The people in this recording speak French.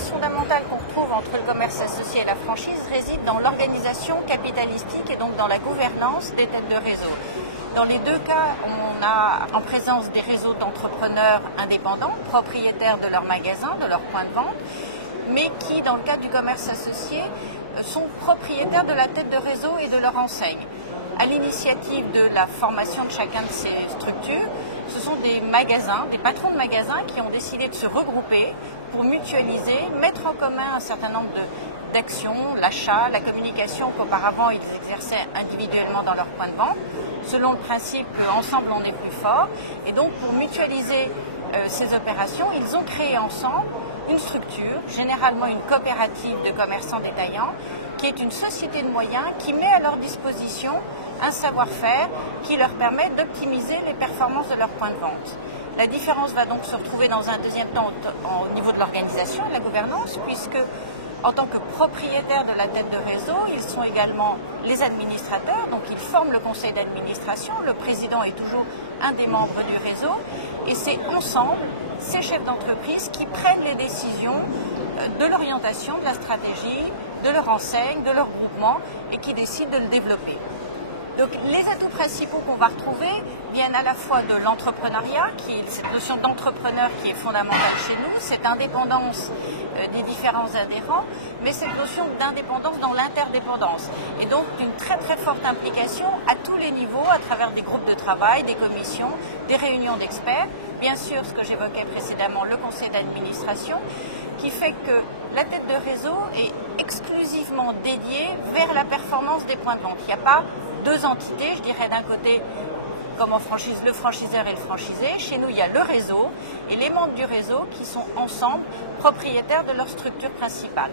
différence fondamentale qu'on retrouve entre le commerce associé et la franchise réside dans l'organisation capitalistique et donc dans la gouvernance des têtes de réseau. Dans les deux cas, on a en présence des réseaux d'entrepreneurs indépendants, propriétaires de leurs magasins, de leurs points de vente, mais qui, dans le cadre du commerce associé, sont propriétaires de la tête de réseau et de leur enseigne. À l'initiative de la formation de chacun de ces structures, ce sont des magasins, des patrons de magasins qui ont décidé de se regrouper pour mutualiser, mettre en commun un certain nombre d'actions, l'achat, la communication qu'auparavant ils exerçaient individuellement dans leur point de vente, selon le principe qu'ensemble on est plus fort. Et donc pour mutualiser ces opérations, ils ont créé ensemble une structure, généralement une coopérative de commerçants détaillants, qui est une société de moyens qui met à leur disposition un savoir-faire qui leur permet d'optimiser les performances de leurs points de vente. La différence va donc se retrouver dans un deuxième temps au niveau de l'organisation et de la gouvernance, puisque en tant que propriétaires de la tête de réseau, ils sont également les administrateurs, donc ils forment le conseil d'administration, le président est toujours un des membres du réseau, et c'est ensemble ces chefs d'entreprise qui prennent les décisions de l'orientation, de la stratégie, de leur enseigne, de leur groupement, et qui décident de le développer. Donc les atouts principaux qu'on va retrouver viennent à la fois de l'entrepreneuriat, qui est cette notion d'entrepreneur qui est fondamentale chez nous, cette indépendance des différents adhérents, mais cette notion d'indépendance dans l'interdépendance. Et donc d'une très très forte implication à tous les niveaux, à travers des groupes de travail, des commissions, des réunions d'experts, bien sûr ce que j'évoquais précédemment, le conseil d'administration, qui fait que la tête de réseau est exclusivement dédiée vers la performance des points de vente. Il n'y a pas deux entités, je dirais d'un côté comme en franchise, le franchiseur et le franchisé. Chez nous, il y a le réseau et les membres du réseau qui sont ensemble propriétaires de leur structure principale.